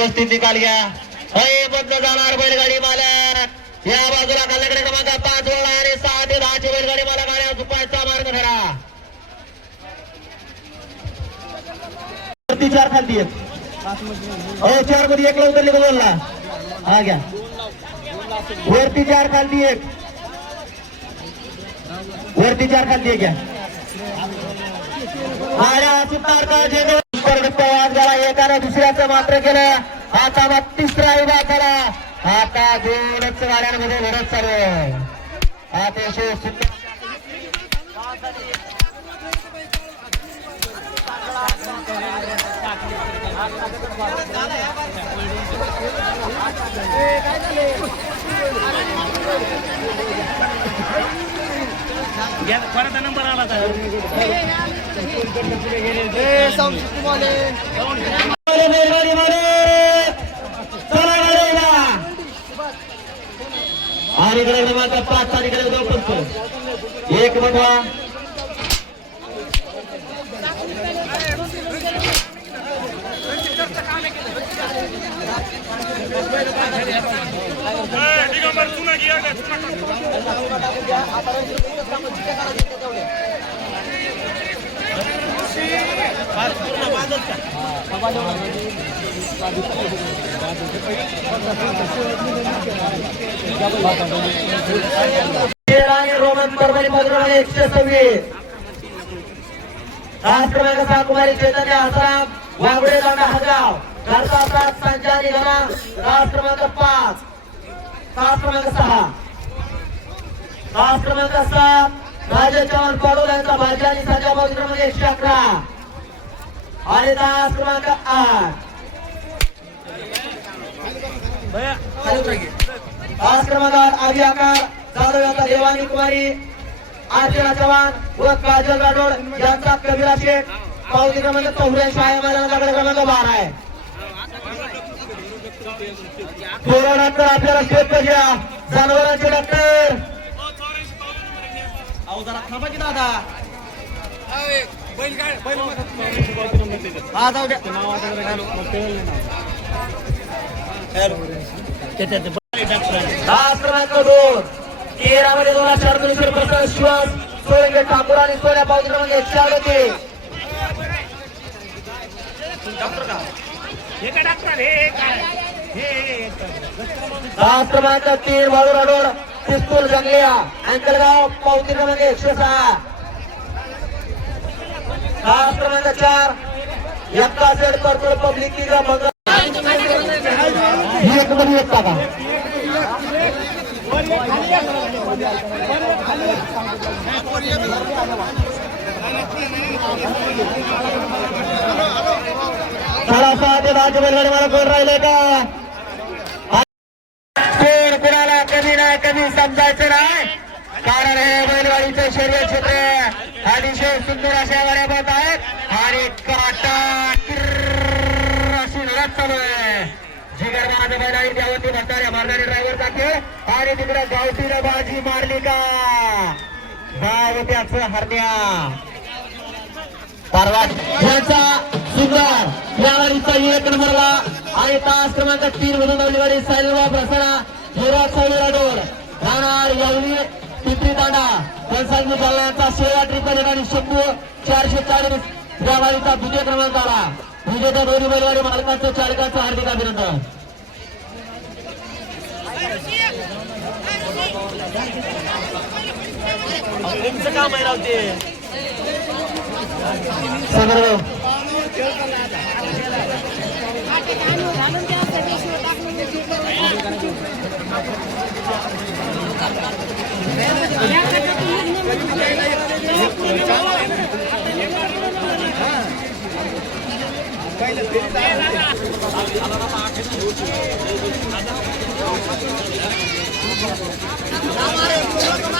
व्यवस्थित निकाल घ्या अय बदल बैलगाडी मालक या बाजूला कल्ल्याकडे क्रमांक पाच वळा आणि सहा ते दहाची बैलगाडी मालक आणि दुपारचा मार्ग धरा चार एक हो चार मध्ये एकला उतरले का बोलला हा घ्या वरती चार खालती एक वरती चार खालती एक घ्या आल्या सुतारचा झेंडू पवार झाला एकाने दुसऱ्याचं मात्र केलं. आता मग तिसरा विभाग झाला आता दोनच गाड्यांमध्ये लढत चालू आहे. अतिशय सुंदर. कोणाचा नंबर आला आणि इकडे क्रमांक पाच आणि इकडे दोन पंच एक बघा रोमन परभणी मधुर एकशे सव्वीस तास क्रमांक सहा कुमारी चैतन्य आसाराम वागडे दांडा हगाव करता संचारी घरा तास क्रमांक पाच. तास क्रमांक सहा. तास क्रमांक सात राजे चव्हाण पाडोल यांचा भाजी आणि मधुर क्रमांक एकशे अकरा. आणि तास क्रमांक आठ. तास क्रमांक आठ आधी आकार जाधव यांचा देवानी कुमारी अर्चना चव्हाण व काजल राठोड यांचा कबीरा शेठ पावती क्रमांक चौऱ्याऐंशी आहे मैदानाकडे क्रमांक बारा आहे. कोरोनानंतर आपल्याला शेत घ्या. जनावरांचे डॉक्टर. अहो जरा थांबा की दादा. हा जाऊ द्या. दहा क्रमांक दोन. तेरा मध्ये दोन हजार दोनशे प्रसाद शिवास सोळंगे ठाकूर आणि सोन्या पावती क्रमांक डॉक्टर का? हे काय डॉक्टर? हे काय? हे क्रमांक तीन वाळू राडोड पिस्तूल जंगलिया अंकलगाव, पावती क्रमांक एकशे सहा. क्रमांक चार एक्का सेड करतोड पब्लिक की मंगळ. ही एक मध्ये एक चला सहा ते दहाच्या बैलगाडी मला कोण राहिले का? कोण कुणाला कमी नाही कमी समजायचं नाही? कारण हे बैलगाडीचं शरीर क्षेत्र अतिशय सुंदर अशा गाड्या बनत आहेत आणि काटा अशी लढत चालू आहे. जिगर माझं बैलाडी त्यावरती बसणाऱ्या मारणारे ड्रायव्हर जाते आणि तिकडे गावठीनं बाजी मारली का? गाव त्याच हरण्या. परवा यांचा सुंदर. या गाडीचा एक नंबरला आणि तास क्रमांक तीन मधून धावली गाडी सायलवा प्रसना युवराज सावली राठोड राहणार यावली पिंपरी तांडा पंचायत जालन्याचा सोळा ट्रिपल आणि शंभू चारशे चाळीस. या गाडीचा द्वितीय क्रमांक आला. विजेत्या दोन्ही बैलगाडी मालकांचं चालकांचं हार्दिक अभिनंदन. काम आहे আমার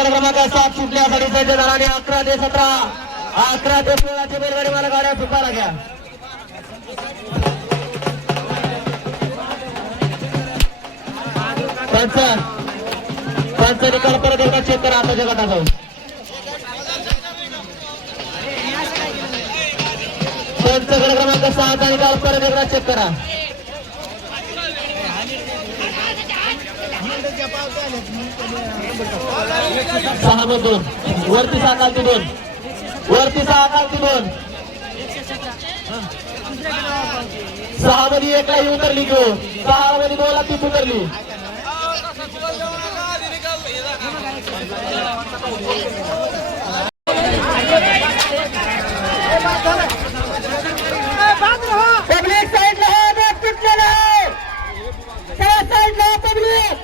क्रमांक सात सुटण्यासाठी सज्ज झाला आणि अकरा ते सतरा अकरा ते सोळाची बैलगाडी मला गाड्या सुटायला घ्या पंच पंच निकाल परत एकदा चेक करा आताच्या गटाचा पंच गड क्रमांक सहाचा निकाल परत एकदा चेक करा. सहा मध्ये दोन. वरती सहा कालती दोन. वरती सहा कालती दोन. सहा मध्ये एकला ही उतरली घेऊ हो. सहा मध्ये दोन तीच उतरली. आहे. का चाल झालं चालू आहे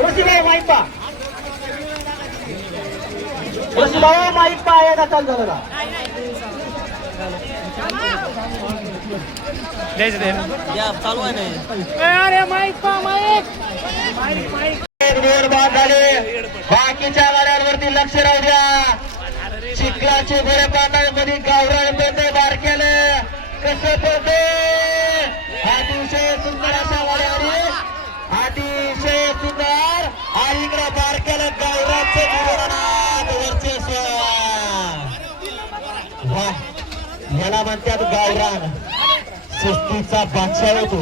नाही अरे माईक पा माईक माईक माईक एक दोन बाद झाले बाकीच्या गाड्यांवरती लक्ष राहू द्या. चिखलाचे बरे पाटामध्ये गावरान पेटे बार केलं कसं पडते? अतिशय सुंदर अशा आली अतिशय सुंदर आणि इकडे बार केलं गावरानचे जीवनात वर्चस्व. ह्याला म्हणतात गावरान. सृष्टीचा बादशाह होतो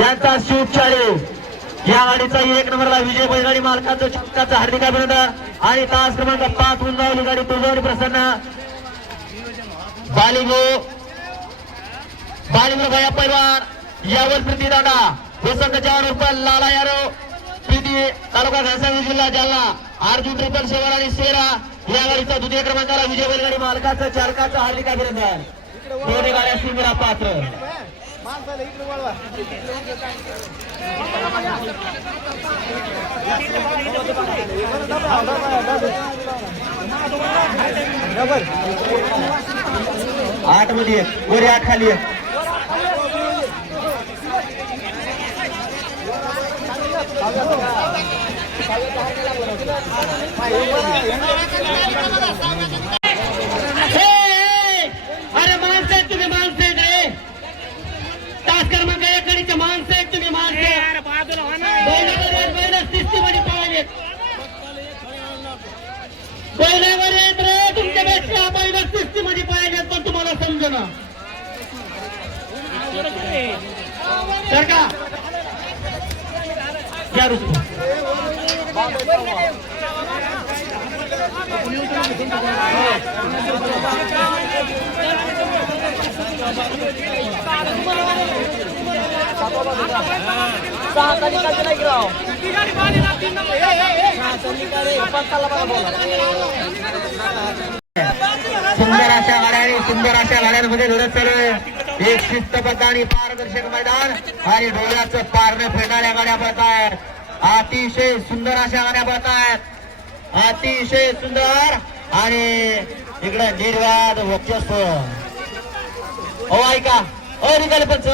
यांचा शूट या गाडीचा एक नंबरला विजय बैलगाडी मालकाचं चक्काचं हार्दिक अभिनंदन. आणि तास क्रमांक पाच उंचावली गाडी तुझवली प्रसन्न. बालिगो. बालिगो भया परिवार. यावर प्रीती दादा. वसंत जवान उर्फ लाला यारो प्रीती तालुका घनसावंगी जिल्हा जालना. अर्जुन ट्रिपल सेवन आणि सेरा. या गाडीचा द्वितीय क्रमांकाला विजय बैलगाडी मालकाचं चालकाचं हार्दिक अभिनंदन. दोन्ही गाड्या सुमिरा पात्र. आठमध्ये एक वरी आठ खाली एक. अरे माणसं आहेत तुम्ही माणसं आहेत रे तास क्रमांक एक गाडीचे माणसं आहेत तुम्ही माणसं अरे ना. बैलावर आहेत, बैल शिस्तीमध्ये पळालेत बैलावर येत रे तुमच्यापेक्षा बैल शिस्तीमध्ये पळालेत पण तुम्हाला समजना तर का? या रुस्तू सहाचा निकाल सुंदर अशा गाड्या सुंदर अशा गाड्यांमध्ये लढत चालू एक शिस्तबद्ध आणि पारदर्शक मैदान आणि डोळ्याचं पारणं फिरणाऱ्या गाड्या पळत आहेत अतिशय सुंदर अशा गाड्या पळत आहेत अतिशय सुंदर आणि इकडं निर्वाद वर्चस्व हो ऐका. ओ निघाले पंच.